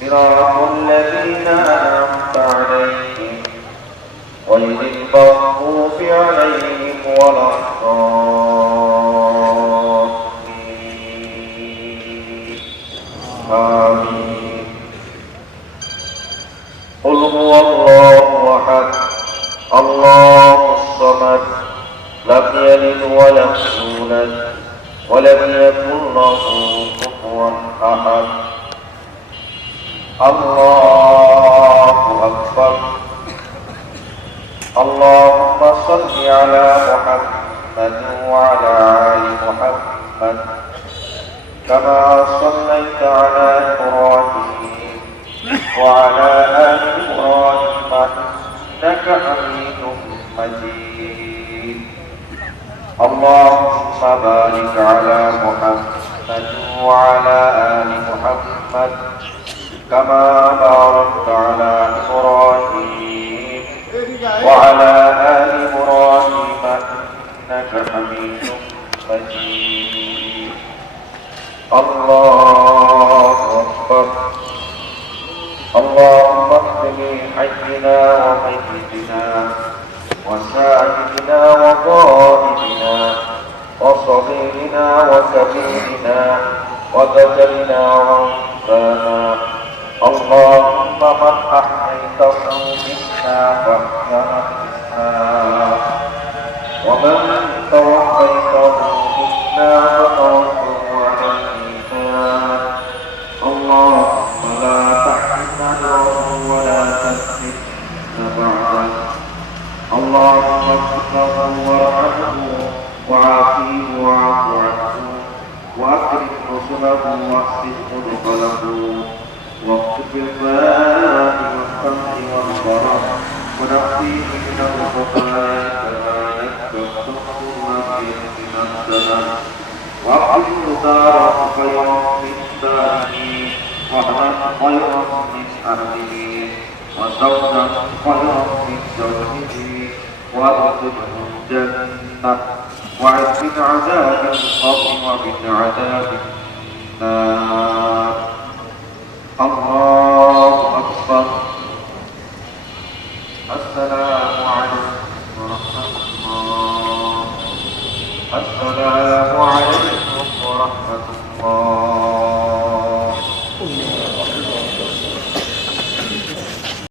صراط الذين أنعمت عليهم غير المغضوب عليهم ولا الضالين. آمين. قل هو الله أحد. الله الصمد. لم يلد ولم يولد ولم يكن له كفوا أحد. الله أكبر. اللهم صل على محمد وعلى آل محمد. كما صليت على إبراهيم وعلى آل إبراهيم إنك حميد مجيد. اللهم بارك على محمد وعلى آل محمد. كما باركت على إبراهيم وعلى آل إبراهيم إنك حميد مجيد. الله أكبر. اللهم اغفر حينا وميتنا وسائلنا وغائبنا وصغيرنا وكبيرنا وذكرنا وانثانا اللهم من احييته منا فاحيا ومن توفيته منا فتوفه على الايمان اللهم لا تحرمنا ولا تفتنا بعده اللهم اغفر وارحمه وعافيه واعف عنه واكرم نزله واحسن مدخله واكتب البلاء والخمر والضرر ونقيه من الخطايا كما يكتب الثوب من السماء دارا خيرا من داره وهنا خيرا من أهله. وزوجا خيرا من زوجه. وادخله الجنة وعد من عذاب القبر ومن عذاب النار.